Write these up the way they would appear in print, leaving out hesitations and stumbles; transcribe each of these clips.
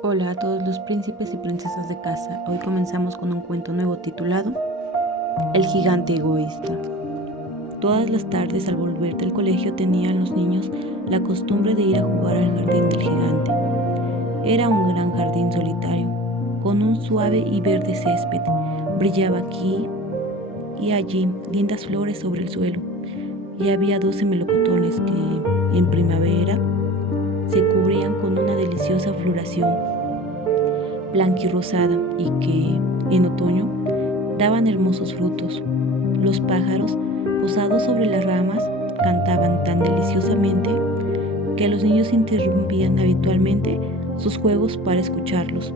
Hola a todos los príncipes y princesas de casa. Hoy comenzamos con un cuento nuevo titulado El gigante egoísta. Todas las tardes al volver del colegio tenían los niños la costumbre de ir a jugar al jardín del gigante. Era un gran jardín solitario, con un suave y verde césped. Brillaba aquí y allí lindas flores sobre el suelo, y había 12 melocotones que, en primavera, se cubrían con una deliciosa floración blanquirrosada y que, en otoño, daban hermosos frutos. Los pájaros, posados sobre las ramas, cantaban tan deliciosamente que los niños interrumpían habitualmente sus juegos para escucharlos.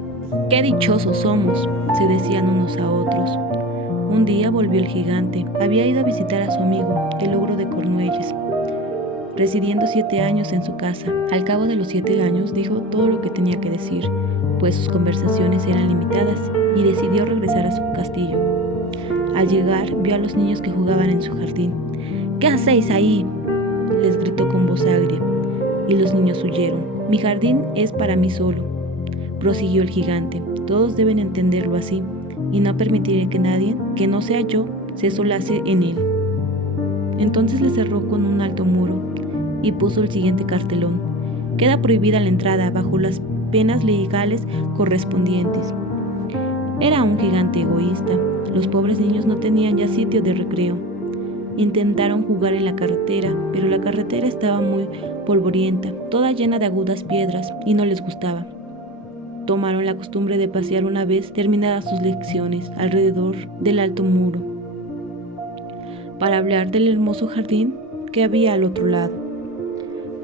¡Qué dichosos somos!, se decían unos a otros. Un día volvió el gigante. Había ido a visitar a su amigo, el ogro de Cornualles, residiendo 7 años en su casa. Al cabo de los 7 años dijo todo lo que tenía que decir, pues sus conversaciones eran limitadas, y decidió regresar a su castillo. Al llegar, vio a los niños que jugaban en su jardín. «¿Qué hacéis ahí?», les gritó con voz agria, y los niños huyeron. «Mi jardín es para mí solo», prosiguió el gigante. «Todos deben entenderlo así, y no permitiré que nadie, que no sea yo, se solace en él». Entonces le cerró con un alto muro y puso el siguiente cartelón: «Queda prohibida la entrada bajo las penas legales correspondientes». Era un gigante egoísta. Los pobres niños no tenían ya sitio de recreo. Intentaron jugar en la carretera, pero la carretera estaba muy polvorienta, toda llena de agudas piedras, y no les gustaba. Tomaron la costumbre de pasear una vez terminadas sus lecciones alrededor del alto muro, para hablar del hermoso jardín que había al otro lado.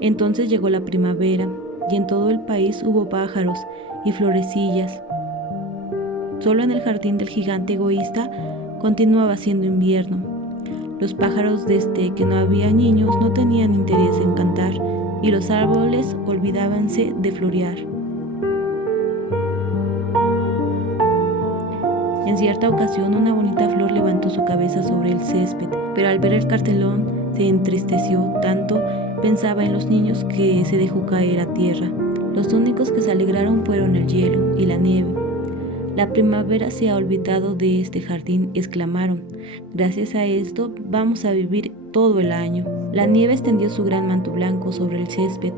Entonces llegó la primavera, y en todo el país hubo pájaros y florecillas. Solo en el jardín del gigante egoísta continuaba siendo invierno. Los pájaros, desde que no había niños, no tenían interés en cantar, y los árboles olvidábanse de florear. En cierta ocasión, una bonita flor levantó su cabeza sobre el césped, pero al ver el cartelón se entristeció tanto, pensaba en los niños, que se dejó caer a tierra. Los únicos que se alegraron fueron el hielo y la nieve. «La primavera se ha olvidado de este jardín», exclamaron. «Gracias a esto vamos a vivir todo el año». La nieve extendió su gran manto blanco sobre el césped,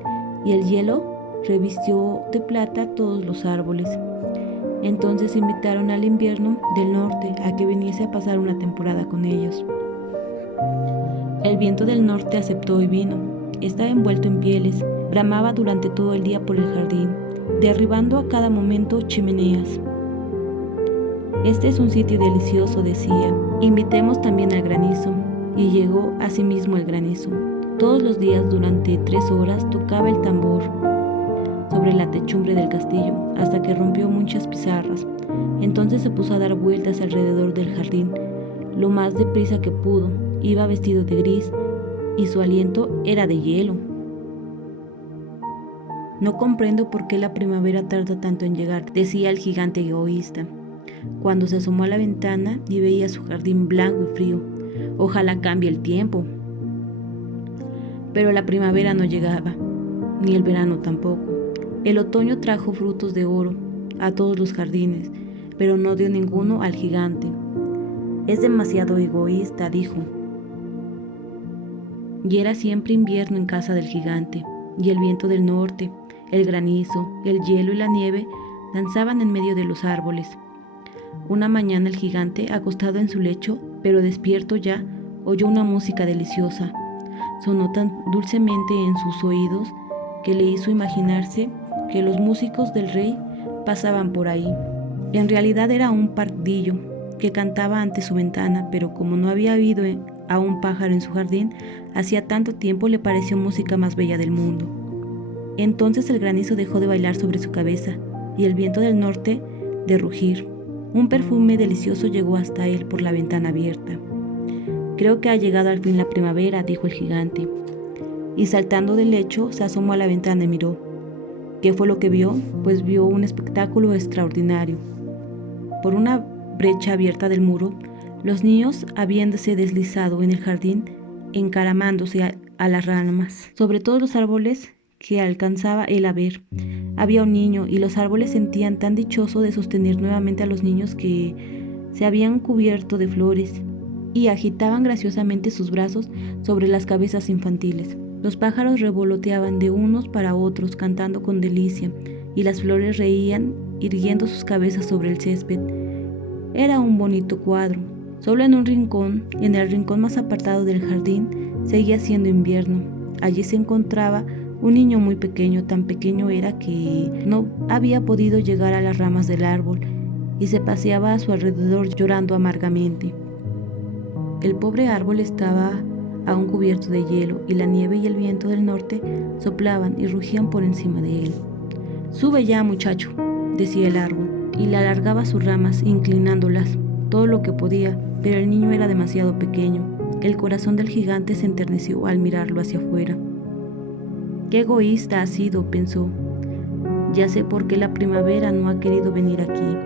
y el hielo revistió de plata todos los árboles. Entonces invitaron al invierno del norte a que viniese a pasar una temporada con ellos. El viento del norte aceptó y vino. Estaba envuelto en pieles, bramaba durante todo el día por el jardín, derribando a cada momento chimeneas. «Este es un sitio delicioso», decía. «Invitemos también al granizo». Y llegó asimismo el granizo. Todos los días durante 3 horas tocaba el tambor sobre la techumbre del castillo, hasta que rompió muchas pizarras. Entonces se puso a dar vueltas alrededor del jardín, lo más deprisa que pudo. Iba vestido de gris, y su aliento era de hielo. «No comprendo por qué la primavera tarda tanto en llegar», decía el gigante egoísta, cuando se asomó a la ventana y veía su jardín blanco y frío. «Ojalá cambie el tiempo». Pero la primavera no llegaba, ni el verano tampoco. El otoño trajo frutos de oro a todos los jardines, pero no dio ninguno al gigante. «Es demasiado egoísta», dijo. Y era siempre invierno en casa del gigante, y el viento del norte, el granizo, el hielo y la nieve danzaban en medio de los árboles. Una mañana el gigante, acostado en su lecho, pero despierto ya, oyó una música deliciosa. Sonó tan dulcemente en sus oídos que le hizo imaginarse que los músicos del rey pasaban por ahí. En realidad era un pardillo que cantaba ante su ventana, pero como no había oído a un pájaro en su jardín hacía tanto tiempo, le pareció música más bella del mundo. Entonces el granizo dejó de bailar sobre su cabeza, y el viento del norte de rugir. Un perfume delicioso llegó hasta él por la ventana abierta. «Creo que ha llegado al fin la primavera», dijo el gigante, y saltando del lecho se asomó a la ventana y miró. ¿Qué fue lo que vio? Pues vio un espectáculo extraordinario. Por una brecha abierta del muro, los niños habíanse deslizado en el jardín, encaramándose a las ramas, sobre todos los árboles que alcanzaba él a ver. había un niño y los árboles sentían tan dichoso de sostener nuevamente a los niños que se habían cubierto de flores y agitaban graciosamente sus brazos sobre las cabezas infantiles. Los pájaros revoloteaban de unos para otros cantando con delicia y las flores reían irguiendo sus cabezas sobre el césped. Era un bonito cuadro. Solo en un rincón, en el rincón más apartado del jardín, seguía siendo invierno. Allí se encontraba un niño muy pequeño, tan pequeño era que no había podido llegar a las ramas del árbol y se paseaba a su alrededor llorando amargamente. El pobre árbol estaba aún cubierto de hielo y la nieve y el viento del norte soplaban y rugían por encima de él. «Sube ya, muchacho», decía el árbol, y le alargaba sus ramas, inclinándolas todo lo que podía, pero el niño era demasiado pequeño. El corazón del gigante se enterneció al mirarlo hacia afuera. «Qué egoísta ha sido», pensó. «Ya sé por qué la primavera no ha querido venir aquí.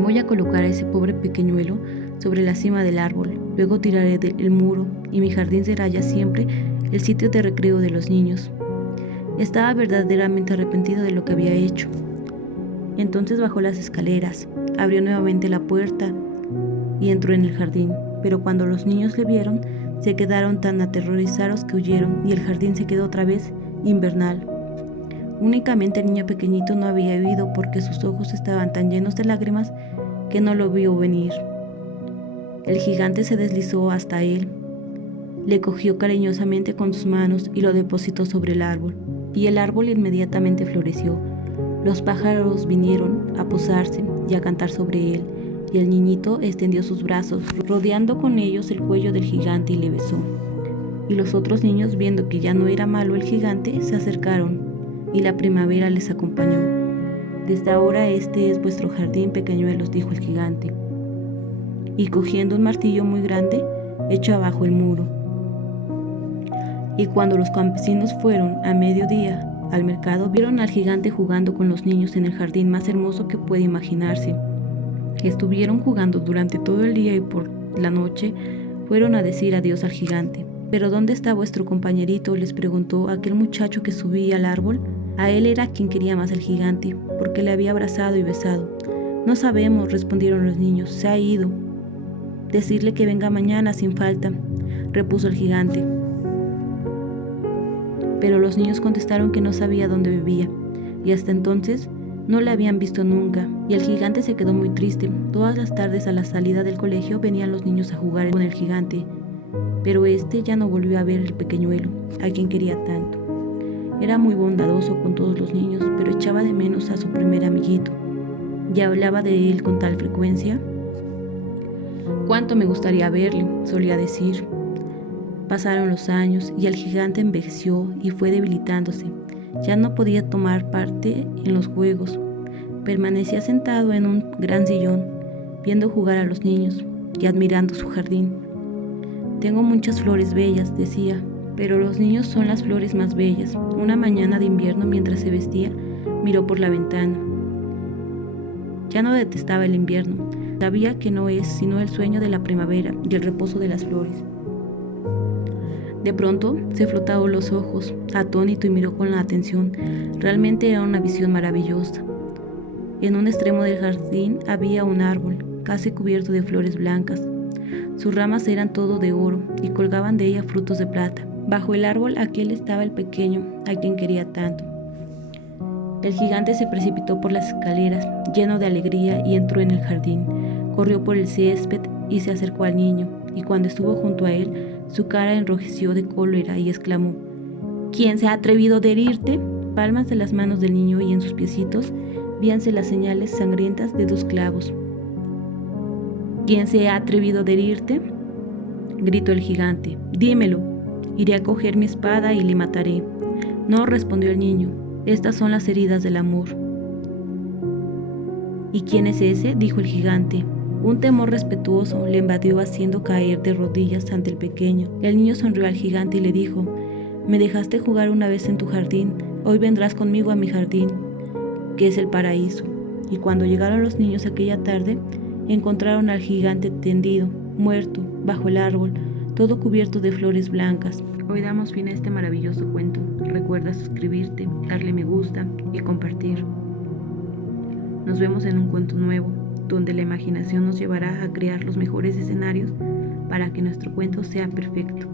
Voy a colocar a ese pobre pequeñuelo sobre la cima del árbol, luego tiraré del muro y mi jardín será ya siempre el sitio de recreo de los niños». Estaba verdaderamente arrepentido de lo que había hecho. Entonces bajó las escaleras, abrió nuevamente la puerta y entró en el jardín, pero cuando los niños le vieron, se quedaron tan aterrorizados que huyeron y el jardín se quedó otra vez invernal. Únicamente el niño pequeñito no había huido porque sus ojos estaban tan llenos de lágrimas que no lo vio venir. El gigante se deslizó hasta él, le cogió cariñosamente con sus manos y lo depositó sobre el árbol, y el árbol inmediatamente floreció. Los pájaros vinieron a posarse y a cantar sobre él, y el niñito extendió sus brazos, rodeando con ellos el cuello del gigante y le besó. Y los otros niños, viendo que ya no era malo el gigante, se acercaron, y la primavera les acompañó. «Desde ahora este es vuestro jardín, pequeñuelos», dijo el gigante, y cogiendo un martillo muy grande, echó abajo el muro. Y cuando los campesinos fueron a mediodía al mercado, vieron al gigante jugando con los niños en el jardín más hermoso que puede imaginarse. Estuvieron jugando durante todo el día y por la noche fueron a decir adiós al gigante. «¿Pero dónde está vuestro compañerito?», les preguntó aquel muchacho que subía al árbol. A él era quien quería más el gigante, porque le había abrazado y besado. «No sabemos», respondieron los niños, «se ha ido». «Decirle que venga mañana sin falta», repuso el gigante. Pero los niños contestaron que no sabía dónde vivía, y hasta entonces no le habían visto nunca, y el gigante se quedó muy triste. Todas las tardes a la salida del colegio venían los niños a jugar con el gigante, pero este ya no volvió a ver el pequeñuelo, a quien quería tanto. Era muy bondadoso con todos los niños, pero echaba de menos a su primer amiguito, y hablaba de él con tal frecuencia. «Cuánto me gustaría verle», solía decir. Pasaron los años y el gigante envejeció y fue debilitándose. Ya no podía tomar parte en los juegos. Permanecía sentado en un gran sillón, viendo jugar a los niños y admirando su jardín. «Tengo muchas flores bellas», decía, «pero los niños son las flores más bellas». Una mañana de invierno, mientras se vestía, miró por la ventana. Ya no detestaba el invierno. Sabía que no es sino el sueño de la primavera y el reposo de las flores. De pronto se frotó los ojos, atónito, y miró con la atención. Realmente era una visión maravillosa. En un extremo del jardín había un árbol, casi cubierto de flores blancas. Sus ramas eran todo de oro y colgaban de ella frutos de plata. Bajo el árbol aquel estaba el pequeño, a quien quería tanto. El gigante se precipitó por las escaleras, lleno de alegría, y entró en el jardín. Corrió por el césped y se acercó al niño, y cuando estuvo junto a él, su cara enrojeció de cólera y exclamó: «¿Quién se ha atrevido a herirte?». Palmas de las manos del niño y en sus piecitos víanse las señales sangrientas de 2 clavos. «¿Quién se ha atrevido a herirte?», gritó el gigante. «Dímelo, iré a coger mi espada y le mataré». «No», respondió el niño, «estas son las heridas del amor». «¿Y quién es ese?», dijo el gigante. Un temor respetuoso le invadió, haciendo caer de rodillas ante el pequeño. El niño sonrió al gigante y le dijo: «Me dejaste jugar una vez en tu jardín, hoy vendrás conmigo a mi jardín, que es el paraíso». Y cuando llegaron los niños aquella tarde, encontraron al gigante tendido, muerto, bajo el árbol, todo cubierto de flores blancas. Hoy damos fin a este maravilloso cuento. Recuerda suscribirte, darle me gusta y compartir. Nos vemos en un cuento nuevo, donde la imaginación nos llevará a crear los mejores escenarios para que nuestro cuento sea perfecto.